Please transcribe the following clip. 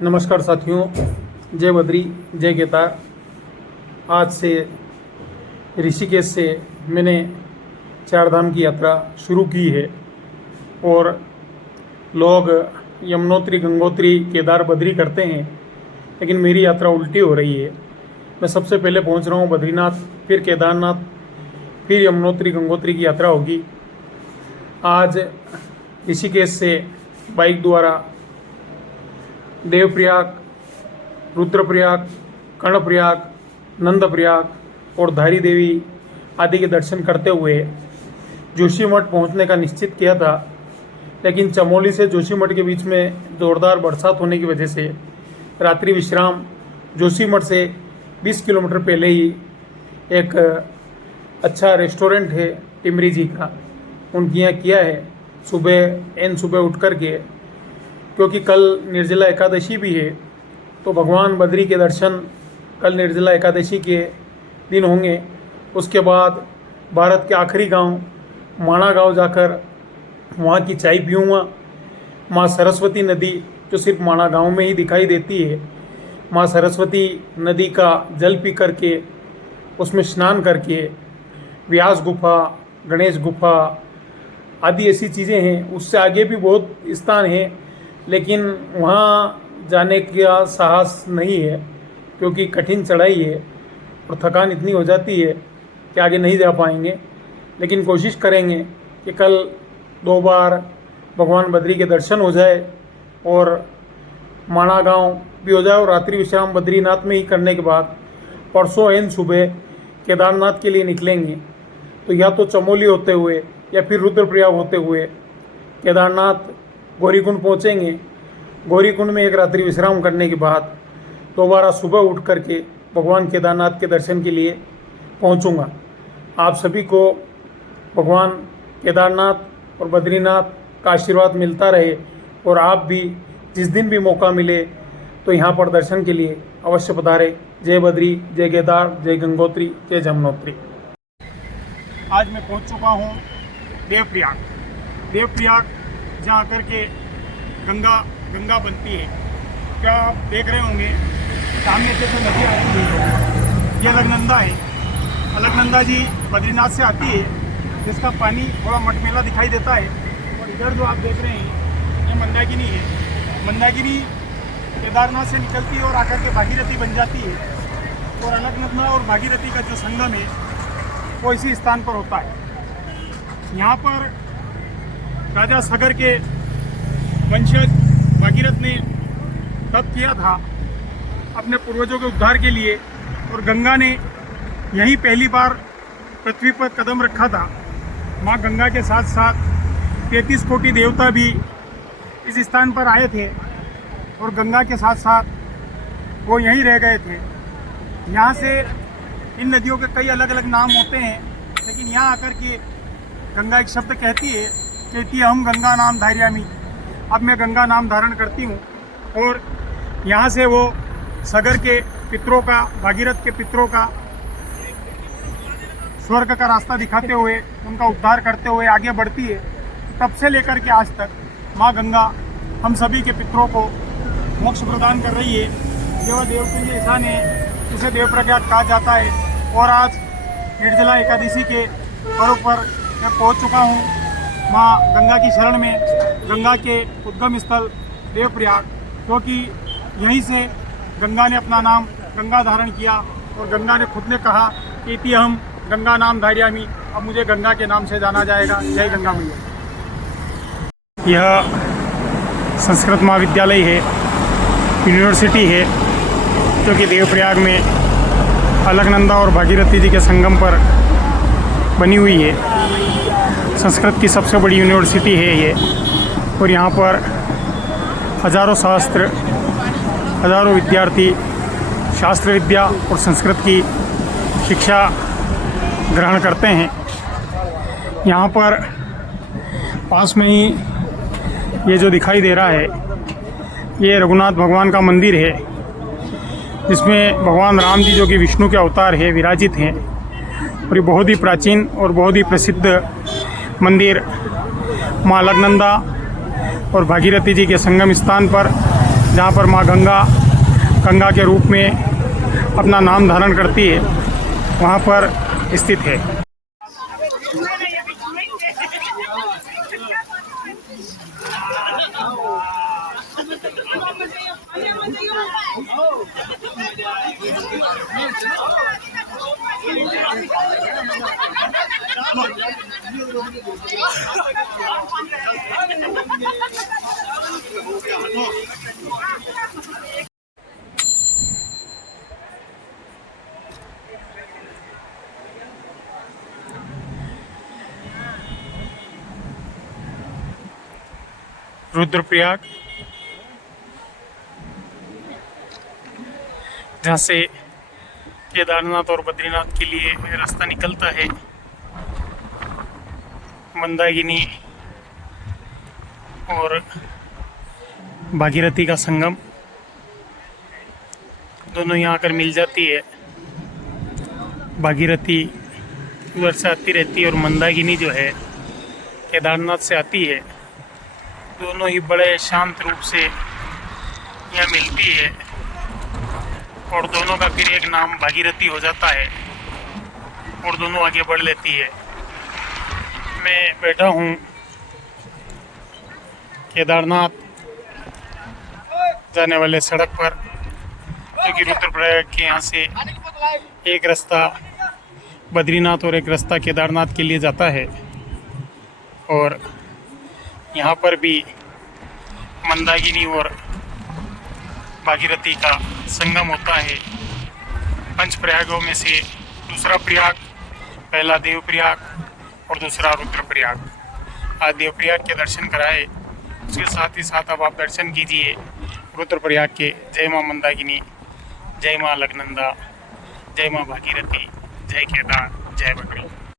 नमस्कार साथियों, जय बद्री जय केदार। आज से ऋषिकेश से मैंने चार धाम की यात्रा शुरू की है और लोग यमुनोत्री, गंगोत्री, केदार, बद्री करते हैं, लेकिन मेरी यात्रा उल्टी हो रही है। मैं सबसे पहले पहुंच रहा हूं बद्रीनाथ, फिर केदारनाथ, फिर यमुनोत्री, गंगोत्री की यात्रा होगी। आज ऋषिकेश से बाइक द्वारा देवप्रयाग, रुद्रप्रयाग, कर्णप्रयाग, नंदप्रयाग और धारी देवी आदि के दर्शन करते हुए जोशीमठ पहुंचने का निश्चित किया था, लेकिन चमोली से जोशीमठ के बीच में जोरदार बरसात होने की वजह से रात्रि विश्राम जोशीमठ से 20 किलोमीटर पहले ही एक अच्छा रेस्टोरेंट है टिमरी जी का, उनके यहाँ किया है। सुबह उठ कर के, क्योंकि कल निर्जला एकादशी भी है, तो भगवान बद्री के दर्शन कल निर्जला एकादशी के दिन होंगे। उसके बाद भारत के आखिरी गांव माणा गांव जाकर वहाँ की चाय पीऊँगा। माँ सरस्वती नदी जो सिर्फ माणा गांव में ही दिखाई देती है, माँ सरस्वती नदी का जल पी करके उसमें स्नान करके व्यास गुफा, गणेश गुफा आदि ऐसी चीज़ें हैं। उससे आगे भी बहुत स्थान हैं, लेकिन वहाँ जाने का साहस नहीं है, क्योंकि कठिन चढ़ाई है और थकान इतनी हो जाती है कि आगे नहीं जा पाएंगे। लेकिन कोशिश करेंगे कि कल 2 बार भगवान बद्री के दर्शन हो जाए और माणा गांव भी हो जाए, और रात्रि विश्राम बद्रीनाथ में ही करने के बाद परसों एन सुबह केदारनाथ के लिए निकलेंगे। तो या तो चमोली होते हुए या फिर रुद्रप्रयाग होते हुए केदारनाथ गौरीकुंड पहुँचेंगे। गौरीकुंड में एक रात्रि विश्राम करने के बाद दोबारा सुबह उठ करके भगवान केदारनाथ के दर्शन के लिए पहुँचूँगा। आप सभी को भगवान केदारनाथ और बद्रीनाथ का आशीर्वाद मिलता रहे, और आप भी जिस दिन भी मौका मिले तो यहाँ पर दर्शन के लिए अवश्य पधारें। जय बद्री, जय केदार, जय गंगोत्री, जय जमुनोत्री। आज मैं पहुँच चुका हूँ देवप्रयाग, जहाँ आकर के गंगा बनती है। क्या आप देख रहे होंगे सामने से जो नदी आ रही है, ये अलकनंदा है। अलकनंदा जी बद्रीनाथ से आती है, जिसका पानी थोड़ा मटमैला दिखाई देता है। और इधर जो आप देख रहे हैं ये मंदाकिनी है। मंदाकिनी केदारनाथ से निकलती है और आकर के भागीरथी बन जाती है, और अलकनंदा और भागीरथी का जो संगम है वो इसी स्थान पर होता है। यहाँ पर राजा सागर के वंशज भागीरथ ने तप किया था अपने पूर्वजों के उद्धार के लिए, और गंगा ने यहीं पहली बार पृथ्वी पर कदम रखा था। माँ गंगा के साथ साथ 33 कोटि देवता भी इस स्थान पर आए थे, और गंगा के साथ साथ वो यहीं रह गए थे। यहाँ से इन नदियों के कई अलग अलग नाम होते हैं, लेकिन यहाँ आकर के गंगा एक शब्द कहती है हम गंगा नाम धार्यामी। अब मैं गंगा नाम धारण करती हूँ, और यहाँ से वो सागर के पितरों का, भागीरथ के पितरों का स्वर्ग का रास्ता दिखाते हुए, उनका उद्धार करते हुए आगे बढ़ती है। तब से लेकर के आज तक माँ गंगा हम सभी के पितरों को मोक्ष प्रदान कर रही है। देव के लिए स्थान है, उसे देवप्रयाग कहा जाता है। और आज निर्जला एकादशी के पर्व पर मैं पहुँच चुका हूँ माँ गंगा की शरण में, गंगा के उद्गम स्थल देवप्रयाग, क्योंकि यहीं से गंगा ने अपना नाम गंगा धारण किया, और गंगा ने खुद ने कहा कि इति हम गंगा नाम धार्यामी, अब मुझे गंगा के नाम से जाना जाएगा। जय गंगा मैया। यह संस्कृत महाविद्यालय है, यूनिवर्सिटी है, जो कि देवप्रयाग में अलकनंदा और भागीरथी जी के संगम पर बनी हुई है। संस्कृत की सबसे बड़ी यूनिवर्सिटी है ये, और यहाँ पर हजारों शास्त्र, हजारों विद्यार्थी शास्त्र विद्या और संस्कृत की शिक्षा ग्रहण करते हैं। यहाँ पर पास में ही ये जो दिखाई दे रहा है, ये रघुनाथ भगवान का मंदिर है, जिसमें भगवान राम जी जो कि विष्णु के अवतार है विराजित हैं। और ये बहुत ही प्राचीन और बहुत ही प्रसिद्ध मंदिर माँ अलकनंदा और भागीरथी जी के संगम स्थान पर जहाँ पर माँ गंगा गंगा के रूप में अपना नाम धारण करती है, वहाँ पर स्थित है। रुद्रप्रयाग, जहाँ से केदारनाथ और बद्रीनाथ के लिए रास्ता निकलता है। मंदाकिनी और भागीरथी का संगम दोनों यहाँ आकर मिल जाती है। भागीरथी उधर से आती रहती है और मंदाकिनी जो है केदारनाथ से आती है। दोनों ही बड़े शांत रूप से यहाँ मिलती है और दोनों का फिर एक नाम भागीरथी हो जाता है और दोनों आगे बढ़ लेती है। मैं बैठा हूँ केदारनाथ जाने वाले सड़क पर, क्योंकि रुद्रप्रयाग के यहाँ से एक रास्ता बद्रीनाथ और एक रास्ता केदारनाथ के लिए जाता है और यहाँ पर भी मंदाकिनी और भागीरथी का संगम होता है। पंच प्रयागों में से दूसरा प्रयाग, पहला देवप्रयाग और दूसरा रुद्रप्रयाग। आज देवप्रयाग के दर्शन कराए, उसके साथ ही साथ अब आप दर्शन कीजिए रुद्रप्रयाग के। जय माँ मंदाकिनी, जय माँ अलकनंदा, जय माँ भागीरथी, जय केदार, जय बद्री।